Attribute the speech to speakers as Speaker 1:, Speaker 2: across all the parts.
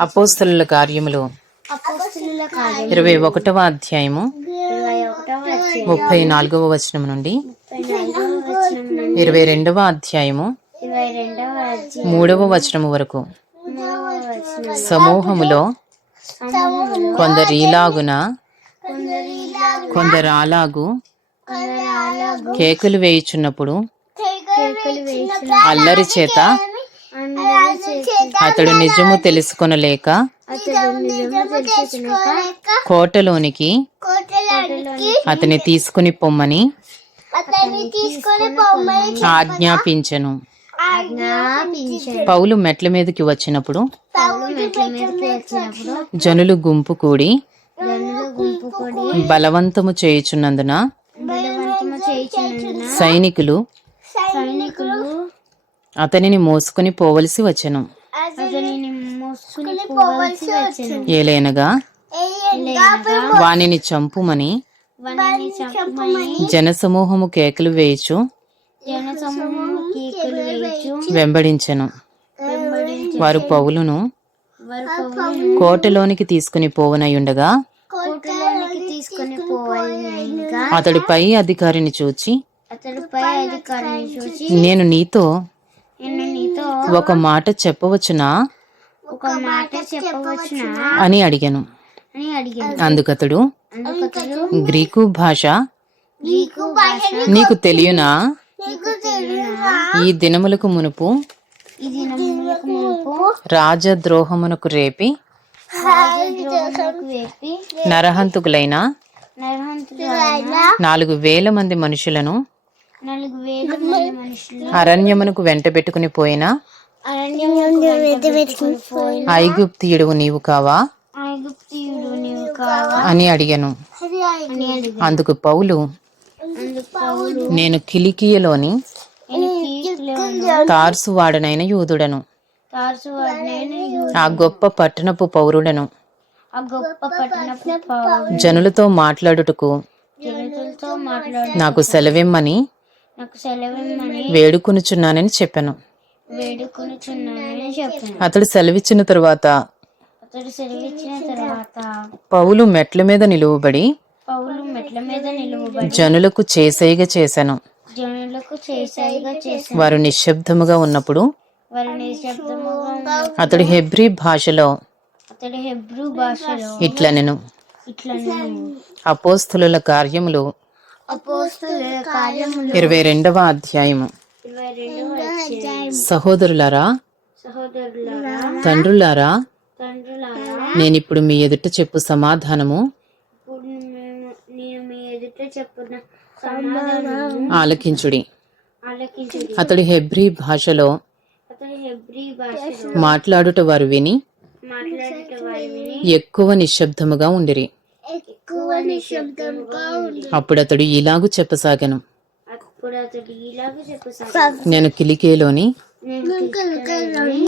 Speaker 1: అపోస్తుల కార్యములు
Speaker 2: ఇరవై ఒకటవ అధ్యాయము ముప్పై నాలుగవ వచనం నుండి ఇరవై రెండవ అధ్యాయము మూడవ వచనము వరకు. సమూహములో కొందరిలాగున
Speaker 1: కొందరాలాగు
Speaker 2: కేకులు వేయుచున్నప్పుడు అల్లరి చేత అతడు నిజము తెలుసుకొనలేక కోటలోనికి అతని తీసుకుని పొమ్మని ఆజ్ఞాపించను. పౌలు మెట్ల మీదకి వచ్చినప్పుడు జనులు గుంపు కూడి బలవంతము చేయుచున్నందున సైనికులు అతనిని మోసుకుని పోవలసి వచ్చను. ఏలైనగా వానిని చంపుమని జనసమూహము కేకలు వేయచు వెంబడించను. వారు పౌలును కోటలోనికి తీసుకుని పోవనయుండగా అతడిపై అధికారిని చూచి నేను నీతో ఒక మాట చెప్పవచ్చునా?
Speaker 1: ఒక మాట చెప్పవచ్చునా?
Speaker 2: అని అడిగాను. అందుకతడు గ్రీకు భాష నీకు తెలియనా? ఈ దినములకు మునుపు రాజద్రోహమునకు రేపి నరహంతుకులైన నాలుగు వేల మంది మనుషులను అరణ్యమునకు వెంట
Speaker 1: పెట్టుకుని పోయినా? ఐగుప్తియుడు నీవు కావా?
Speaker 2: అని అడిగాను. అందుకు పౌలు నేను కిలికియలోని తార్సు వాడనైన యూదుడను. ఆ గొప్ప పట్టణపు పౌరుడను. జనులతో మాట్లాడుటకు నాకు సెలవిమ్మని
Speaker 1: నాకు సెలవిమ్మని
Speaker 2: వేడుకొనుచున్నానని చెప్పాను.
Speaker 1: వేడుకొనుచున్నానని చెప్పాను.
Speaker 2: అతడు సెలవిచ్చిన తరువాత
Speaker 1: అతడు సెలవిచ్చిన తర్వాత
Speaker 2: పౌలు మెట్ల మీద నిలువబడి
Speaker 1: పౌలు మెట్ల మీద నిలువబడి
Speaker 2: జనులకు చేసేగా చేశాను.
Speaker 1: జనులకు చేసాయిగా చేశాను.
Speaker 2: వారు నిశ్శబ్దముగా ఉన్నప్పుడు
Speaker 1: వారి నిశ్శబ్దముగా ఉన్న
Speaker 2: అతడు హెబ్రీ భాషలో
Speaker 1: అతడు హెబ్రూ భాషలో
Speaker 2: ఇట్లా నేను
Speaker 1: ఇట్లా నేను
Speaker 2: అపోస్తుల కార్యములు
Speaker 1: అపోస్తుల కార్యములు
Speaker 2: ఇరవై రెండవ అధ్యాయము. సహోదరులారా తండ్రులారా నేనిప్పుడు మీ ఎదుట చెప్పు సమాధానము. ఆలకించుడి. అతడు హెబ్రి భాషలో మాట్లాడుట వారు విని ఎక్కువ నిశ్శబ్దముగా ఉండిరి.
Speaker 1: ఎక్కువ నిశ్శబ్దంగా ఉంది
Speaker 2: అప్పుడు అతడు ఇలాగు చెప్పసాగాను.
Speaker 1: అప్పుడు అతడు ఇలాగ చెప్పసాగాడు
Speaker 2: నేను కిలికేలోని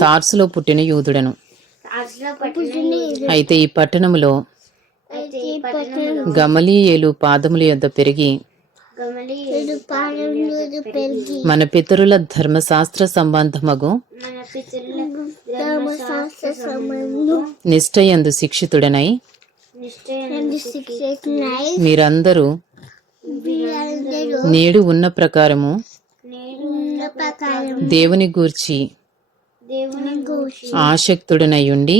Speaker 2: తార్సులో పుట్టిన యూదుడను. అయితే ఈ పట్టణములో గమలీయేలు పాదముల యొద్ద పెరిగి మన పితరుల ధర్మశాస్త్ర సంబంధమగు నిష్ఠయందు శిక్షితుడనై మీరందరూ నేడు ఉన్న ప్రకారము దేవుని గూర్చి
Speaker 1: ఆసక్తుడనయుండి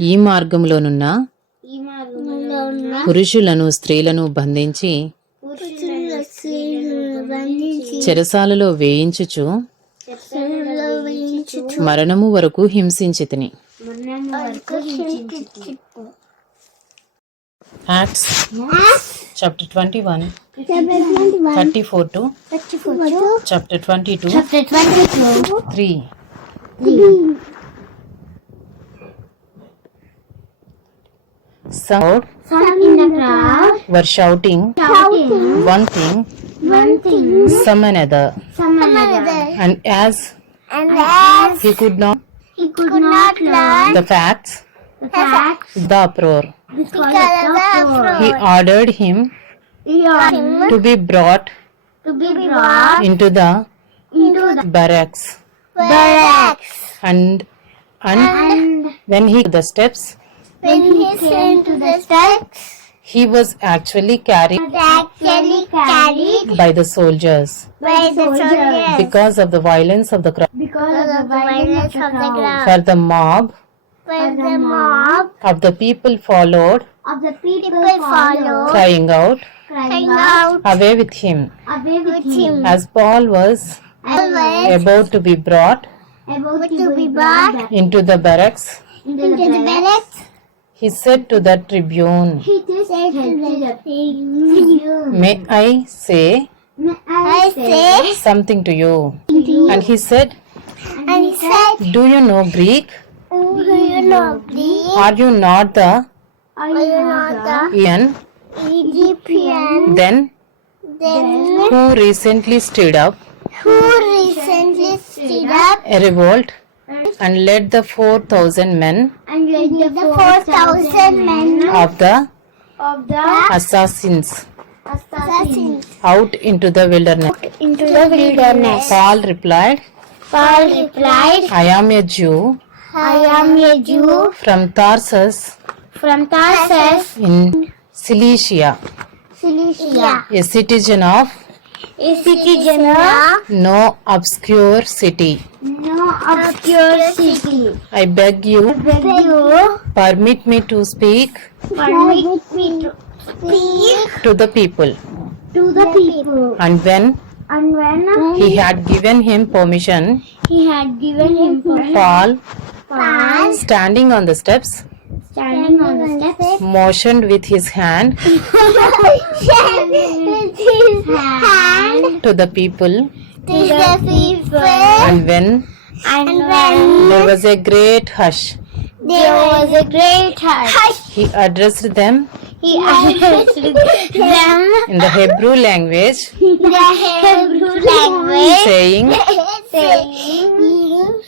Speaker 2: ఈ మార్గంలోనున్న పురుషులను స్త్రీలను బంధించి చెరసాలలో వేయించుచు మరణము వరకు హింసించితిని.
Speaker 1: మరణం వరకు హింసించు
Speaker 2: acts chapter twenty one thirty four to chapter twenty two three Some
Speaker 1: Some in the crowd
Speaker 2: were shouting
Speaker 1: shouting
Speaker 2: one thing,
Speaker 1: one thing,
Speaker 2: some another,
Speaker 1: some another.
Speaker 2: and as
Speaker 1: And as
Speaker 2: he could not
Speaker 1: he could not learn
Speaker 2: the facts,
Speaker 1: the facts.
Speaker 2: the uproar,
Speaker 1: because of the uproar,
Speaker 2: he ordered him
Speaker 1: he ordered him
Speaker 2: to be brought
Speaker 1: to be brought
Speaker 2: into the
Speaker 1: into the
Speaker 2: barracks.
Speaker 1: barracks.
Speaker 2: And And
Speaker 1: And
Speaker 2: when he the steps,
Speaker 1: when he came to the steps,
Speaker 2: he was actually carried
Speaker 1: was actually carried
Speaker 2: by the soldiers
Speaker 1: by the soldiers
Speaker 2: because of the violence of the crowd.
Speaker 1: because of the violence of the crowd.
Speaker 2: For the mob
Speaker 1: When the mob
Speaker 2: of the people followed,
Speaker 1: of the people followed,
Speaker 2: crying out,
Speaker 1: crying out
Speaker 2: away with him.
Speaker 1: away with him.
Speaker 2: As Paul was
Speaker 1: And was
Speaker 2: about to be brought
Speaker 1: about to be brought
Speaker 2: into the barracks,
Speaker 1: into the barracks,
Speaker 2: he said to the tribune,
Speaker 1: he said to the tribune,
Speaker 2: May I say
Speaker 1: I say
Speaker 2: something to you? And he said,
Speaker 1: And he said,
Speaker 2: Do you know Greek?
Speaker 1: Do you know Greek?
Speaker 2: Are you not the
Speaker 1: Are you not
Speaker 2: Ian?
Speaker 1: Egyptian?
Speaker 2: Then
Speaker 1: Then
Speaker 2: who recently stood up
Speaker 1: who recently stood up
Speaker 2: a revolt and led the 4,000 men
Speaker 1: and led the four thousand men
Speaker 2: of the
Speaker 1: of the
Speaker 2: assassins
Speaker 1: assassins
Speaker 2: out into the wilderness?
Speaker 1: into the wilderness?
Speaker 2: Paul replied,
Speaker 1: Paul replied,
Speaker 2: I am a Jew
Speaker 1: I am a Jew
Speaker 2: from Tarsus
Speaker 1: from Tarsus,
Speaker 2: in Cilicia,
Speaker 1: Cilicia,
Speaker 2: a citizen of
Speaker 1: a of
Speaker 2: no obscure city.
Speaker 1: no obscure city.
Speaker 2: I beg you,
Speaker 1: Beg you,
Speaker 2: permit me to speak
Speaker 1: permit me to speak
Speaker 2: to the people.
Speaker 1: to the people.
Speaker 2: And when
Speaker 1: And when
Speaker 2: he had given him permission,
Speaker 1: he had given him permission,
Speaker 2: Paul,
Speaker 1: Paul,
Speaker 2: standing on the steps,
Speaker 1: standing on the steps,
Speaker 2: motioned with his hand.
Speaker 1: With his hand.
Speaker 2: To the people.
Speaker 1: to the people.
Speaker 2: And when?
Speaker 1: And when
Speaker 2: there was a great hush,
Speaker 1: there was a great hush,
Speaker 2: he addressed them.
Speaker 1: He addressed them.
Speaker 2: In the Hebrew language,
Speaker 1: the Hebrew language,
Speaker 2: saying,
Speaker 1: saying,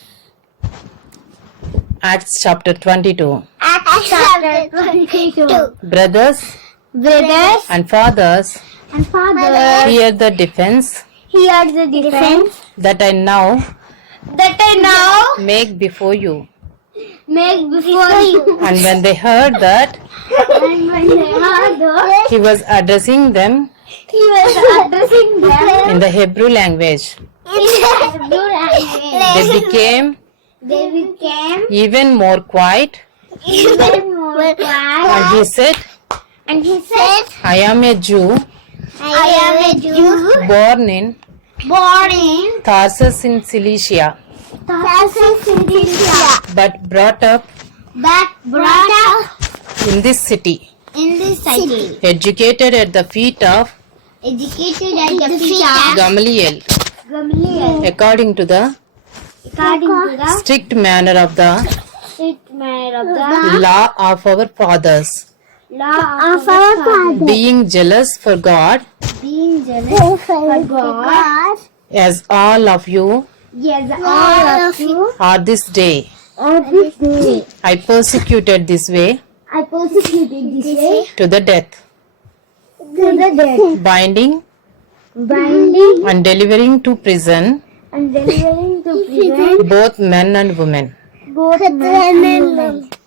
Speaker 2: Acts chapter 22,
Speaker 1: Acts chapter 22.
Speaker 2: Brothers
Speaker 1: Brothers
Speaker 2: and fathers,
Speaker 1: and fathers,
Speaker 2: hear the defense.
Speaker 1: Hear the defense.
Speaker 2: That I now
Speaker 1: that I now
Speaker 2: make before you.
Speaker 1: make before you.
Speaker 2: And when they heard that
Speaker 1: And when they heard that,
Speaker 2: he was addressing them
Speaker 1: he was addressing them
Speaker 2: in the Hebrew language,
Speaker 1: in the Hebrew
Speaker 2: they became
Speaker 1: They became
Speaker 2: even more quiet.
Speaker 1: Even more
Speaker 2: And he said,
Speaker 1: And he said,
Speaker 2: I am a Jew
Speaker 1: I am a Jew
Speaker 2: born in
Speaker 1: born in
Speaker 2: Tarsus in Cilicia,
Speaker 1: Tarsus, Cilicia,
Speaker 2: but brought up
Speaker 1: but brought up
Speaker 2: in this city,
Speaker 1: in this city,
Speaker 2: educated at the feet of
Speaker 1: educated at the feet of
Speaker 2: Gamaliel,
Speaker 1: Gamaliel,
Speaker 2: according to the
Speaker 1: according to the
Speaker 2: strict manner of the
Speaker 1: strict manner of the
Speaker 2: law of our fathers,
Speaker 1: law of our Father,
Speaker 2: being jealous for God,
Speaker 1: being jealous for God,
Speaker 2: as all of you
Speaker 1: yes, all of you.
Speaker 2: are this day.
Speaker 1: on this day.
Speaker 2: I persecuted this way
Speaker 1: I persecuted this way
Speaker 2: to the death,
Speaker 1: to the death,
Speaker 2: binding.
Speaker 1: Binding.
Speaker 2: And delivering to prison.
Speaker 1: And delivering to prison.
Speaker 2: both men and women
Speaker 1: Buat.